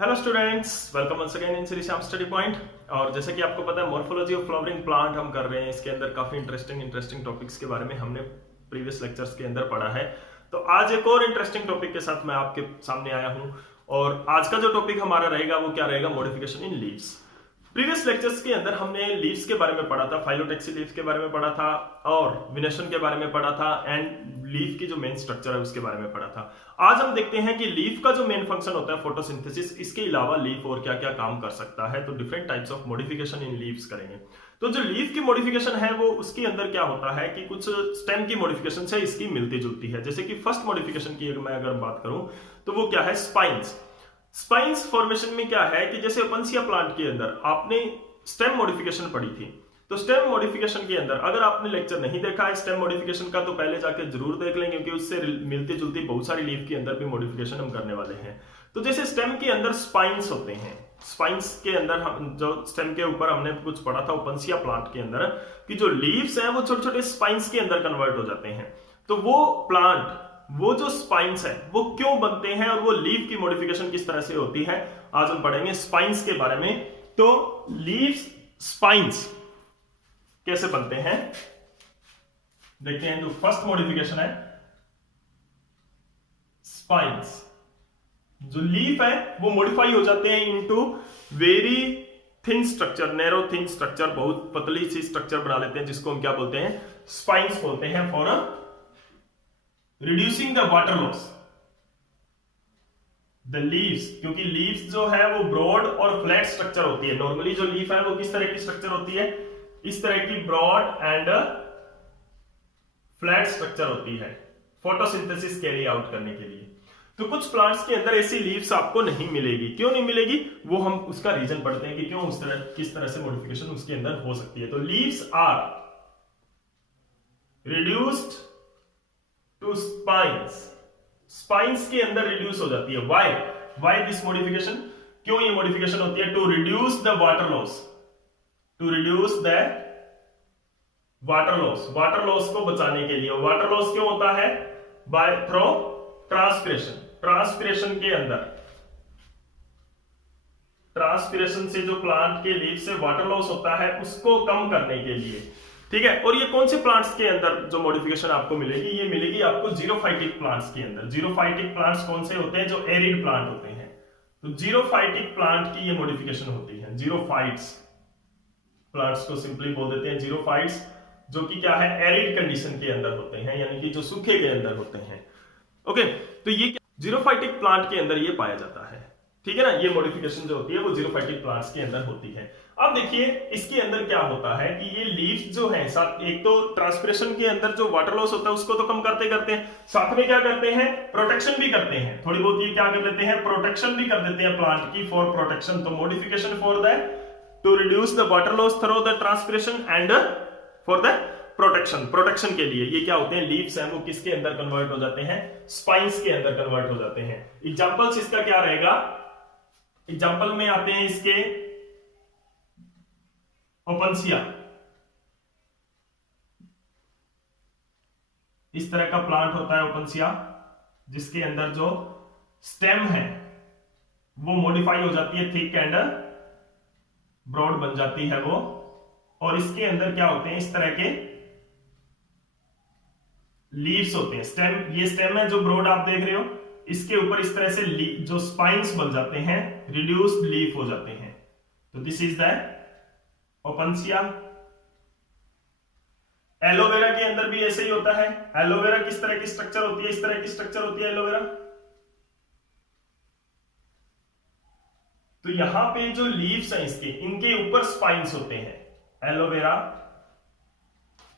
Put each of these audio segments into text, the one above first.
Hello students, welcome once again in Shri Shyam study point. और जैसे कि आपको पता है मॉर्फोलॉजी ऑफ फ्लावरिंग प्लांट हम कर रहे हैं। इसके अंदर काफी इंटरेस्टिंग टॉपिक्स के बारे में हमने प्रीवियस लेक्चर्स के अंदर पढ़ा है। तो आज एक और इंटरेस्टिंग टॉपिक के साथ मैं आपके सामने आया हूं। और आज का जो टॉपिक हमारा रहेगा वो क्या रहेगा? Modification in leaves. Previous lectures के अंदर हमने लीव्स के बारे में पढ़ा था, फाइलोटेक्सी लीफ के बारे में पढ़ा था और विनेशन के बारे में पढ़ा था एंड लीफ की जो मेन स्ट्रक्चर है उसके बारे में पढ़ा था। आज हम देखते हैं कि लीफ का जो मेन फंक्शन होता है फोटोसिंथेसिस, इसके अलावा लीफ और क्या क्या काम कर सकता है। तो different types of modification in leaves करेंगे। तो जो लीफ की मॉडिफिकेशन है वो उसके अंदर क्या होता है कि कुछ स्टेम की मॉडिफिकेशन से इसकी मिलती जुलती है। जैसे कि फर्स्ट मॉडिफिकेशन की अगर बात करूं तो वो क्या है? स्पाइंस। स्पाइंस फॉर्मेशन में क्या है कि जैसे ओपनसिया प्लांट के अंदर आपने स्टेम मॉडिफिकेशन पढ़ी थी, तो स्टेम मॉडिफिकेशन के अंदर अगर आपने लेक्चर नहीं देखा है स्टेम मॉडिफिकेशन का तो पहले जाके जरूर देख लें, क्योंकि उससे मिलती जुलती बहुत सारी लीफ के अंदर भी मॉडिफिकेशन हम करने वाले हैं। तो जैसे स्टेम के अंदर स्पाइंस होते हैं, स्पाइंस के अंदर हम जो स्टेम के ऊपर हमने कुछ पढ़ा था ओपनसिया प्लांट के अंदर कि जो लीव्स हैं वो छोटे छोटे स्पाइंस के अंदर कन्वर्ट हो जाते हैं। तो वो प्लांट, वो जो स्पाइंस है वो क्यों बनते हैं और वो लीफ की मॉडिफिकेशन किस तरह से होती है, आज हम पढ़ेंगे स्पाइंस के बारे में। तो लीव्स स्पाइंस कैसे बनते हैं देखते हैं। जो फर्स्ट मॉडिफिकेशन है स्पाइंस, जो लीफ है वो मॉडिफाई हो जाते हैं into very thin structure, narrow thin structure, बहुत पतली सी स्ट्रक्चर बना लेते हैं जिसको हम क्या बोलते हैं? स्पाइंस बोलते हैं। For reducing the water loss the leaves, क्योंकि लीव्स जो है वो ब्रॉड और फ्लैट स्ट्रक्चर होती है। नॉर्मली जो लीफ है वो किस तरह की स्ट्रक्चर होती है? इस तरह की ब्रॉड एंड फ्लैट स्ट्रक्चर होती है फोटोसिंथेसिस कैरी आउट करने के लिए। तो कुछ प्लांट्स के अंदर ऐसी लीव्स आपको नहीं मिलेगी। क्यों नहीं मिलेगी वो हम उसका रीजन पढ़ते हैं कि क्यों उस तरह किस तरह से मॉडिफिकेशन उसके अंदर हो सकती है। तो leaves are reduced to spines, spines के अंदर रिड्यूस हो जाती है। Why this modification? क्यों ये मॉडिफिकेशन होती है? To reduce the water loss, to reduce the water loss, water loss को बचाने के लिए। वाटर लॉस क्यों होता है? बाय थ्रो ट्रांसपिरेशन, ट्रांसपिरेशन के अंदर, ट्रांसपिरेशन से जो प्लांट के लीफ से वाटर लॉस होता है उसको कम करने के लिए। ठीक है। और ये कौन से प्लांट्स के अंदर जो मॉडिफिकेशन आपको मिलेगी? ये मिलेगी आपको जीरोफाइटिक प्लांट्स के अंदर। जीरोफाइटिक प्लांट्स कौन से होते हैं? जो एरिड प्लांट होते हैं। तो जीरोफाइटिक प्लांट की ये मॉडिफिकेशन होती है। जीरोफाइट्स प्लांट्स को सिंपली बोल देते हैं जीरोफाइट्स, जो कि क्या है? एरिड कंडीशन के अंदर होते हैं, यानी कि जो सूखे के अंदर होते हैं। ओके, तो ये जीरोफाइटिक प्लांट के अंदर ये पाया जाता है। ठीक है ना। ये मॉडिफिकेशन जो होती है वो जीरोफाइटिक प्लांट्स के अंदर होती है। अब देखिए इसके अंदर क्या होता है कि ये लीव्स जो है साथ, एक तो ट्रांसपिरेशन के अंदर जो वाटर लॉस होता है उसको तो कम करते हैं, साथ में क्या करते हैं? प्रोटेक्शन भी करते हैं। थोड़ी बहुत ये क्या कर लेते हैं? प्रोटेक्शन भी कर देते हैं प्लांट की, फॉर प्रोटेक्शन। तो modification for the two reduce the water loss through the transpiration and for the protection, protection के लिए ये क्या होते हैं? लीव्स हैं वो किसके अंदर कन्वर्ट हो जाते हैं? स्पाइंस के अंदर कन्वर्ट हो जाते हैं। एग्जांपल्स इसका क्या रहेगा? एग्जांपल में आते हैं इसके ओपनसिया, इस तरह का प्लांट होता है ओपनसिया, जिसके अंदर जो स्टेम है वो मॉडिफाई हो जाती है, थिक एंड ब्रॉड बन जाती है वो। और इसके अंदर क्या होते हैं? इस तरह के लीव्स होते हैं। स्टेम, ये स्टेम है जो ब्रॉड आप देख रहे हो, इसके ऊपर इस तरह से जो स्पाइंस बन जाते हैं, रिड्यूस्ड लीफ हो जाते हैं। तो this is the opuntia. Aloe vera के अंदर भी ऐसे ही होता है। एलोवेरा किस तरह की स्ट्रक्चर होती है? इस तरह की स्ट्रक्चर होती है एलोवेरा। तो यहां पे जो लीव्स हैं इसके, इनके ऊपर स्पाइंस होते हैं एलोवेरा।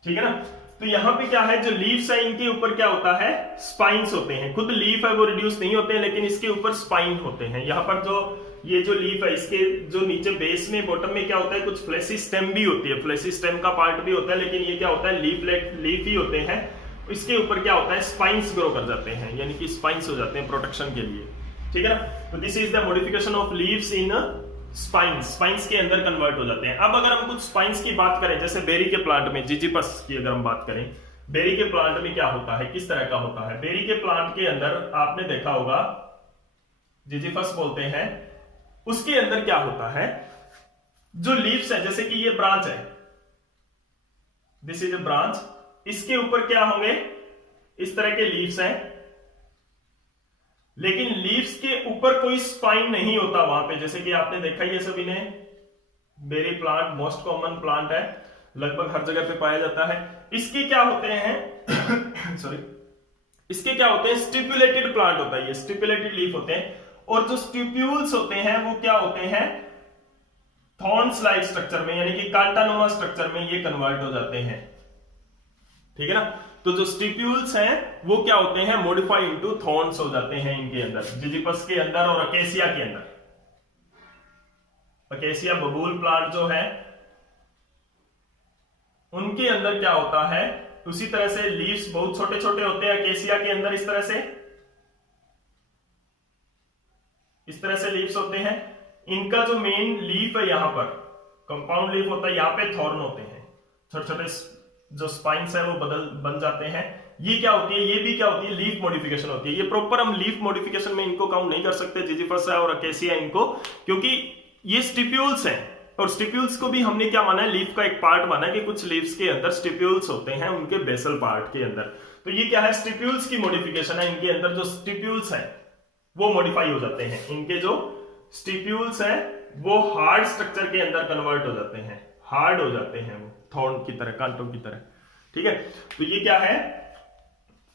ठीक है ना। तो यहां पे क्या है? जो लीव्स है इनके ऊपर क्या होता है? स्पाइंस होते हैं। खुद लीफ है वो रिड्यूस नहीं होते हैं, लेकिन इसके ऊपर स्पाइन होते हैं। यहां पर जो ये जो लीफ है इसके जो नीचे बेस में बॉटम में क्या होता है? कुछ फ्लैशी स्टेम भी होती है, फ्लैशी स्टेम का पार्ट भी होता है, लेकिन ये क्या होता है? लीफ ही होते हैं। इसके ऊपर क्या होता है? स्पाइंस ग्रो कर जाते हैं, यानी कि स्पाइंस हो जाते हैं प्रोटेक्शन के लिए। ठीक है ना। तो this is the modification of leaves in spines, spines के अंदर कन्वर्ट हो जाते हैं। अब अगर हम कुछ स्पाइंस की बात करें, जैसे बेरी के प्लांट में, जिजिपस की अगर हम बात करें, बेरी के प्लांट में क्या होता है? किस तरह का होता है? बेरी के प्लांट के अंदर आपने देखा होगा, जिजिफस बोलते हैं, उसके अंदर क्या होता है, जो लीव्स है, जैसे कि ये ब्रांच है, दिस इज ए ब्रांच, इसके ऊपर क्या होंगे, इस तरह के लीव्स हैं, लेकिन लीव्स के ऊपर कोई स्पाइन नहीं होता वहां पे। जैसे कि आपने देखा ये सभी ने, berry plant most common plant है, लगभग हर जगह पे पाया जाता है। इसके क्या होते हैं सॉरी, इसके क्या होते हैं, स्टिपुलेटेड प्लांट होता है, ये स्टिपुलेटेड लीफ होते हैं, और जो स्टिप्यूल्स होते हैं वो क्या होते हैं, थॉर्न्स लाइक स्ट्रक्चर में, यानी कि कांटानुमा स्ट्रक्चर में ये कन्वर्ट हो जाते हैं, ठीक है ना। तो जो स्टिप्यूल्स हैं वो क्या होते हैं, मॉडिफाई इनटू थॉर्न्स हो जाते हैं इनके अंदर, जिजिपस के अंदर और अकेसिया के अंदर। अकेसिया बबूल प्लांट जो है उनके अंदर क्या होता है, उसी तरह से लीव्स बहुत छोटे छोटे होते हैं अकेसिया के अंदर, इस तरह से लीव्स होते हैं। इनका जो मेन लीफ है यहां पर कंपाउंड लीफ होता है, यहां पे थॉर्न होते हैं, छोटे छोटे जो स्पाइन्स है वो बन जाते हैं। ये क्या होती है, ये भी क्या होती है, लीफ मॉडिफिकेशन होती है। ये प्रॉपर हम लीफ मॉडिफिकेशन में इनको काउंट नहीं कर सकते, जिजिफस है और अकेसिया इनको, क्योंकि ये स्टिप्यूल्स हैं, और स्टिप्यूल्स को भी हमने क्या माना है, लीफ का एक पार्ट माना है कि कुछ लीव्स के अंदर स्टिप्यूल्स होते हैं उनके बेसल पार्ट के अंदर। तो ये क्या है, स्टिप्यूल्स की मॉडिफिकेशन है, इनके अंदर जो स्टिप्यूल्स हैं वो मॉडिफाई हो जाते हैं, इनके जो स्टिप्यूल्स हैं वो हार्ड स्ट्रक्चर के अंदर कन्वर्ट हो जाते हैं, हार्ड हो जाते हैं वो थॉर्न की तरह, कांटों की तरह, ठीक है। तो ये क्या है,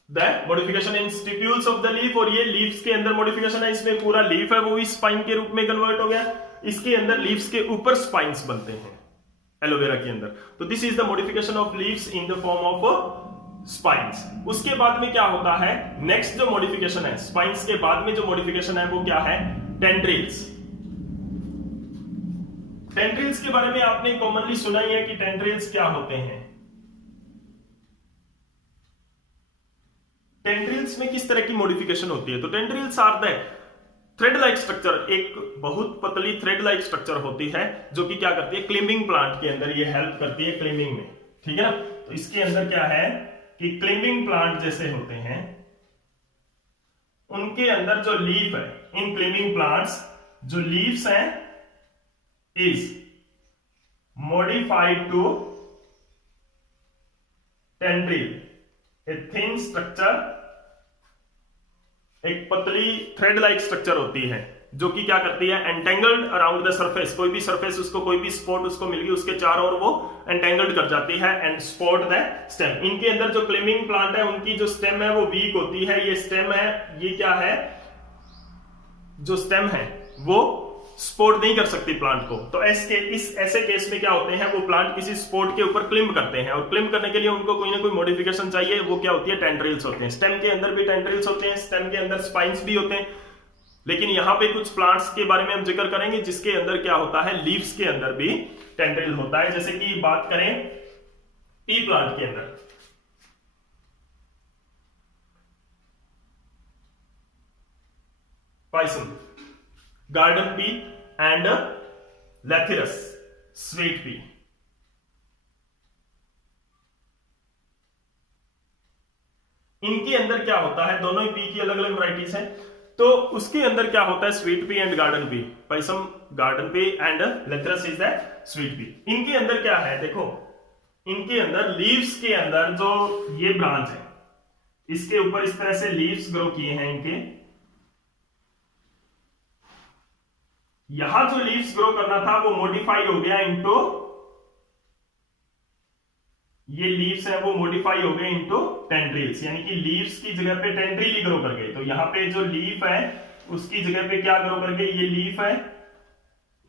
the modification in stipules of the leaf, और ये लीव्स के अंदर मॉडिफिकेशन है, इसमें पूरा लीफ है वो भी स्पाइन के रूप में कन्वर्ट हो गया, इसके अंदर लीव्स के ऊपर स्पाइन्स बनते हैं एलोवेरा के अंदर। तो this is the modification of leaves in the form of spines. उसके बाद में क्या होता है, नेक्स्ट जो मॉडिफिकेशन है, स्पाइन्स के बाद में जो मॉडिफिकेशन है वो क्या है, टेंड्रिल्स। टेंड्रिल्स के बारे में आपने कॉमनली सुना ही है कि टेंड्रिल्स क्या होते हैं। टेंड्रिल्स में किस तरह की मॉडिफिकेशन होती है, तो tendrils are the thread like structure, एक बहुत पतली थ्रेड लाइक स्ट्रक्चर होती है जो कि क्या करती है, क्लिम्बिंग प्लांट के अंदर ये हेल्प करती है क्लिम्बिंग में, ठीक है ना। तो इसके अंदर क्या है कि क्लिम्बिंग प्लांट जैसे होते हैं उनके अंदर जो लीफ है, इन क्लिम्बिंग प्लांट्स जो लीव्स हैं is modified to tendril, a thin structure, एक पतली थ्रेड लाइक स्ट्रक्चर होती है जो कि क्या करती है, एंटेंगल्ड अराउंड द सरफेस, कोई भी सरफेस उसको, कोई भी स्पॉट उसको मिल गई उसके चारों ओर वो एंटेंगल्ड कर जाती है एंड सपोर्ट द स्टेम। इनके अंदर जो क्लिम्बिंग प्लांट है उनकी जो स्टेम है वो वीक होती है, ये स्टेम है, ये क्या है, जो स्टेम है वो सपोर्ट नहीं कर सकती प्लांट को। तो ऐसे केस में क्या होते हैं, वो प्लांट किसी सपोर्ट के ऊपर क्लिम्ब करते हैं, और क्लिम्ब करने के लिए उनको कोई ना कोई मॉडिफिकेशन चाहिए, वो क्या होती है, टेंड्रिल्स होते हैं। स्टेम के अंदर भी टेंड्रिल्स होते हैं, स्टेम के अंदर स्पाइन्स भी होते हैं, लेकिन यहां पे कुछ प्लांट्स के बारे में हम जिक्र करेंगे जिसके अंदर क्या होता है, लीव्स के अंदर भी टेंड्रिल होता है। जैसे कि बात करें पी प्लांट के अंदर, Pisum, garden pea and Lathyrus sweet pea. इनके अंदर क्या होता है, दोनों ही पी की अलग अलग वैरायटीज हैं, तो उसके अंदर क्या होता है, sweet pea and garden pea, Pisum garden pea and Lathyrus is the sweet pea. इनके अंदर क्या है, देखो इनके अंदर लीव्स के अंदर जो ये ब्रांच है, इसके ऊपर इस तरह से लीव्स ग्रो किए हैं इनके, यहां जो लीव्स ग्रो करना था वो मॉडिफाई हो गया इनटू, ये लीव्स है वो मॉडिफाई हो गए इनटू टेंड्रिल्स, यानी कि लीव्स की जगह पे टेंड्रिल ही ग्रो कर गए। तो यहां पे जो लीफ है उसकी जगह पे क्या ग्रो कर गए, ये लीफ है,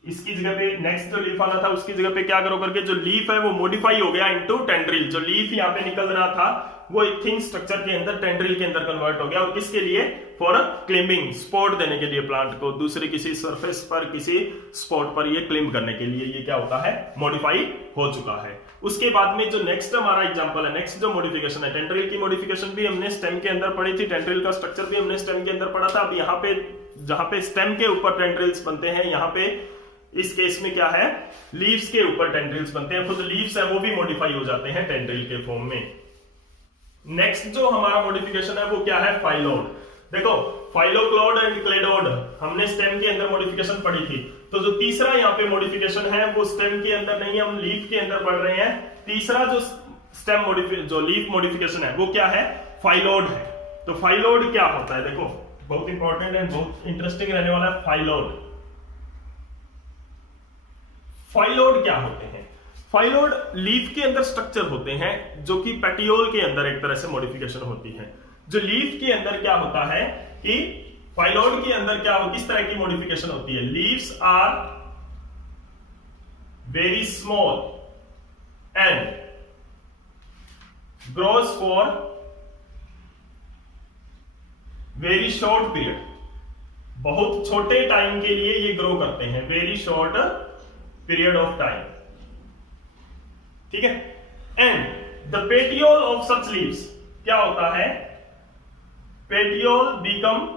इसकी जगह पे नेक्स्ट जो लीफ आना था उसकी जगह पे क्या ग्रो करके, जो लीफ है वो मॉडिफाई हो गया इनटू टेंड्रिल। जो लीफ यहां पे निकल रहा था वो एक थिन स्ट्रक्चर के अंदर टेंड्रिल के अंदर कन्वर्ट हो गया, और किसके लिए, फॉर क्लिम्बिंग, सपोर्ट देने के लिए प्लांट को दूसरे किसी सरफेस पर, किसी स्पॉट पर ये क्लिम्ब करने के लिए ये क्या होता है, मॉडिफाई हो चुका है। उसके बाद में जो नेक्स्ट हमारा एग्जांपल है, नेक्स्ट जो मॉडिफिकेशन है, टेंड्रिल की मॉडिफिकेशन भी हमने स्टेम के अंदर पढ़ी थी, टेंड्रिल का स्ट्रक्चर भी हमने स्टेम के अंदर पढ़ा था। अब यहाँ पे जहां पे स्टेम के ऊपर टेंड्रिल्स बनते हैं, यहाँ पे इस केस में क्या है, लीव्स के ऊपर टेंड्रिल्स बनते हैं, खुद लीव्स है वो भी मॉडिफाई हो जाते हैं टेंड्रिल के फॉर्म में। नेक्स्ट जो हमारा मॉडिफिकेशन है वो क्या है, फाइलोड। देखो फाइलोक्लोड एंड क्लेडोड हमने स्टेम के अंदर मॉडिफिकेशन पढ़ी थी, तो जो तीसरा यहाँ पे मॉडिफिकेशन है वो स्टेम के अंदर नहीं, हम लीफ के अंदर पढ़ रहे हैं। तीसरा जो स्टेम जो लीफ मॉडिफिकेशन है वो क्या है, फाइलोड है। तो फाइलोड क्या होता है, देखो बहुत इंपॉर्टेंट एंड बहुत इंटरेस्टिंग रहने वाला है फाइलोड। फाइलोड क्या होते हैं, फाइलोड लीफ के अंदर स्ट्रक्चर होते हैं जो कि पेटियोल के अंदर एक तरह से मॉडिफिकेशन होती है। जो लीफ के अंदर क्या होता है कि फाइलोड के अंदर क्या हो, किस तरह की मॉडिफिकेशन होती है, leaves are very small and grows for very short period, बहुत छोटे टाइम के लिए ये ग्रो करते हैं, very short period of time, ठीक है। And the petiole of such leaves क्या होता है, petiole become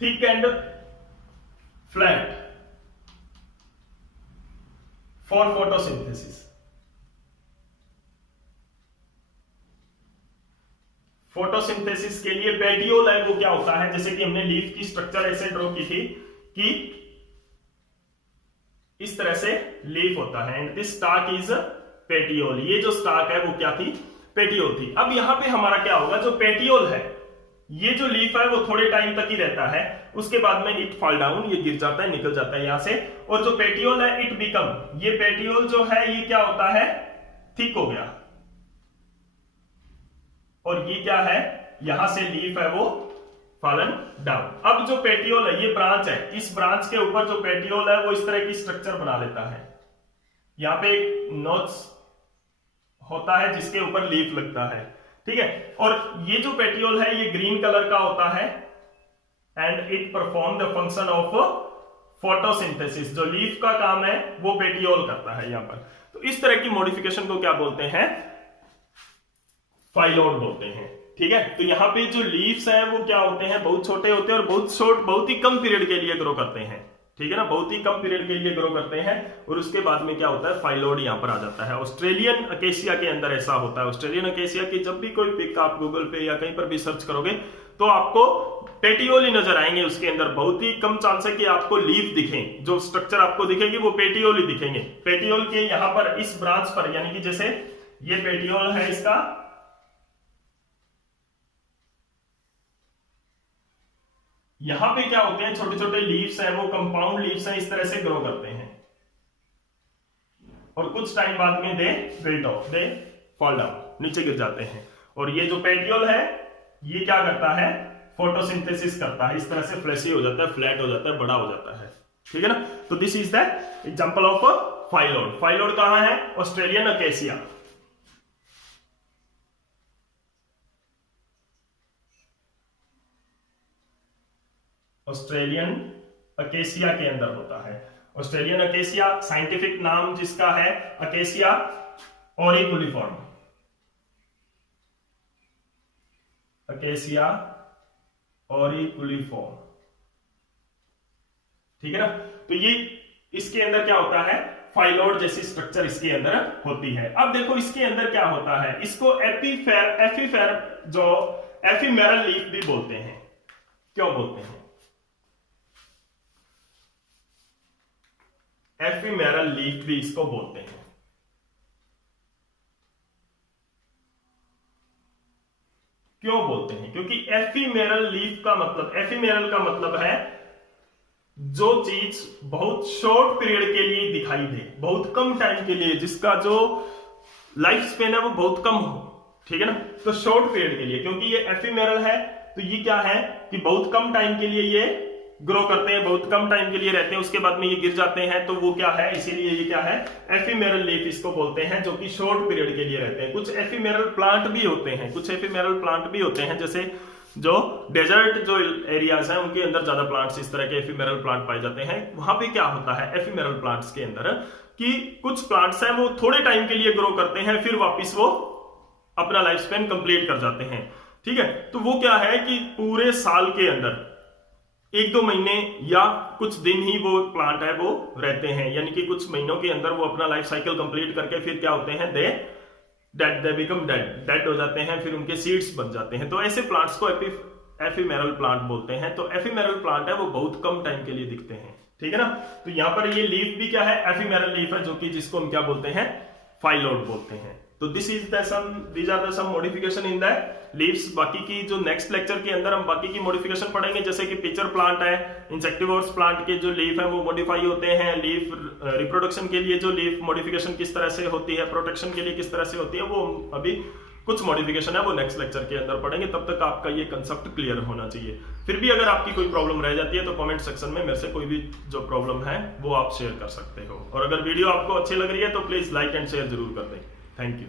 thick and flat for photosynthesis. Photosynthesis के लिए पेटियोल है वो क्या होता है, जैसे कि हमने लीफ की स्ट्रक्चर ऐसे ड्रॉ की थी कि इस तरह से लीफ होता है and this stock is petiole. ये जो स्टाक है वो क्या थी, पेटियोल थी। अब यहां पे हमारा क्या होगा, जो पेटियोल है ये जो लीफ है वो थोड़े टाइम तक ही रहता है, उसके बाद में इट फॉल डाउन, ये गिर जाता है, निकल जाता है यहां से। और जो पेटियोल है इट बिकम, ये पेटियोल जो है ये क्या होता है, थिक हो गया। और ये क्या है, यहां से लीफ है वो फॉलन डाउन। अब जो पेटियोल है ये ब्रांच है, इस ब्रांच के ऊपर जो पेटियोल है वो इस तरह की स्ट्रक्चर बना लेता है। यहां पे एक नोच होता है जिसके ऊपर लीफ लगता है, ठीक है। और ये जो पेटियोल है ये ग्रीन कलर का होता है and it perform the function of photosynthesis. जो लीफ का काम है वो पेटियोल करता है यहां पर। तो इस तरह की मॉडिफिकेशन को क्या बोलते हैं, फाइलोड बोलते हैं, ठीक है। तो यहां पे जो लीव्स हैं वो क्या होते हैं, बहुत छोटे होते हैं और बहुत शॉर्ट, बहुत ही कम पीरियड के लिए ग्रो करते हैं, ठीक है ना, बहुत ही कम पीरियड के लिए ग्रो करते हैं। और उसके बाद में क्या होता है, फाइलोड यहां पर आ जाता है। ऑस्ट्रेलियन अकेसिया के अंदर ऐसा होता है। ऑस्ट्रेलियन अकेसिया की जब भी कोई पिक आप गूगल पे या कहीं पर भी सर्च करोगे तो आपको पेटियोल ही नजर आएंगे, उसके अंदर बहुत ही कम चांस है कि आपको लीफ दिखें। जो स्ट्रक्चर आपको दिखेगी वो पेटियोल ही दिखेंगे। पेटियोल के यहां पर इस ब्रांच पर, यानी कि जैसे ये पेटियोल है इसका, यहां पे क्या होते हैं, छोटे छोटे लीव्स हैं, वो कंपाउंड लीव्स हैं, इस तरह से ग्रो करते हैं और कुछ टाइम बाद में they wilt off, they fall down, नीचे गिर जाते हैं। और ये जो पेटियोल है ये क्या करता है, फोटोसिंथेसिस करता है, इस तरह से फ्लैशी हो जाता है, फ्लैट हो जाता है, बड़ा हो जाता है, ठीक है ना। तो this is the example of phyllode. Phyllode कहां है, ऑस्ट्रेलियन अकेसिया। ऑस्ट्रेलियन अकेसिया के अंदर होता है। ऑस्ट्रेलियन अकेसिया साइंटिफिक नाम जिसका है अकेसिया ऑरिकुलिफॉर्म, अकेसिया ऑरिकुलिफॉर्म, ठीक है ना। तो ये इसके अंदर क्या होता है, फाइलोड जैसी स्ट्रक्चर इसके अंदर होती है। अब देखो इसके अंदर क्या होता है, इसको एफीमेरल लीफ भी बोलते हैं। क्यों बोलते हैं, एफीमेरल लीफ भी इसको बोलते हैं। क्यों बोलते हैं, क्योंकि एफीमेरल लीफ का मतलब, एफीमेरल का मतलब है जो चीज बहुत शॉर्ट पीरियड के लिए दिखाई दे, बहुत कम टाइम के लिए, जिसका जो लाइफ स्पेन है वो बहुत कम हो, ठीक है ना। तो शॉर्ट पीरियड के लिए, क्योंकि ये एफीमेरल है तो ये क्या है कि बहुत कम टाइम के लिए ये ग्रो करते हैं, बहुत कम टाइम के लिए रहते हैं, उसके बाद में ये गिर जाते हैं। तो वो क्या है, इसीलिए ये क्या है, एफीमेरल लीफ इसको बोलते हैं, जो कि शॉर्ट पीरियड के लिए रहते हैं। कुछ एफीमेरल प्लांट भी होते हैं, कुछ एफीमेरल प्लांट भी होते हैं, जैसे जो डेजर्ट जो एरियाज हैं उनके अंदर ज्यादा प्लांट्स, इस तरह के एफीमेरल प्लांट पाए जाते हैं। वहां पे क्या होता है एफीमेरल प्लांट्स के अंदर कि कुछ प्लांट्स हैं वो थोड़े टाइम के लिए ग्रो करते हैं, फिर वापिस वो अपना लाइफ स्पेन कंप्लीट कर जाते हैं, ठीक है। तो वो क्या है कि पूरे साल के अंदर 1-2 महीने या कुछ दिन ही वो प्लांट है वो रहते हैं, यानी कि कुछ महीनों के अंदर वो अपना लाइफ साइकिल कंप्लीट करके फिर क्या होते हैं, they dead, they become dead, dead हो जाते हैं, फिर उनके सीड्स बन जाते हैं। तो ऐसे प्लांट्स को एफिमेरल प्लांट बोलते हैं। तो एफिमेरल प्लांट है वो बहुत कम टाइम के लिए दिखते हैं, ठीक है ना। तो यहाँ पर ये लीफ भी क्या है, एफिमेरल लीफ है, जो कि जिसको हम क्या बोलते हैं, फाइलोड बोलते हैं। तो these are the some modification in the leaves. बाकी की जो नेक्स्ट लेक्चर के अंदर हम बाकी की मॉडिफिकेशन पढ़ेंगे, जैसे कि पिचर प्लांट है, इंसेक्टिवोर्स प्लांट के जो लीफ है वो मॉडिफाई होते हैं, लीफ रिप्रोडक्शन के लिए जो लीफ मॉडिफिकेशन किस तरह से होती है, प्रोटेक्शन के लिए किस तरह से होती है, वो अभी कुछ मॉडिफिकेशन है वो नेक्स्ट लेक्चर के अंदर पढ़ेंगे। तब तक आपका ये कंसेप्ट क्लियर होना चाहिए। फिर भी अगर आपकी कोई प्रॉब्लम रह जाती है तो कमेंट सेक्शन में मेरे से कोई भी जो प्रॉब्लम है वो आप शेयर कर सकते हो। और अगर वीडियो आपको अच्छी लग रही है तो प्लीज लाइक एंड शेयर जरूर कर दें। Thank you.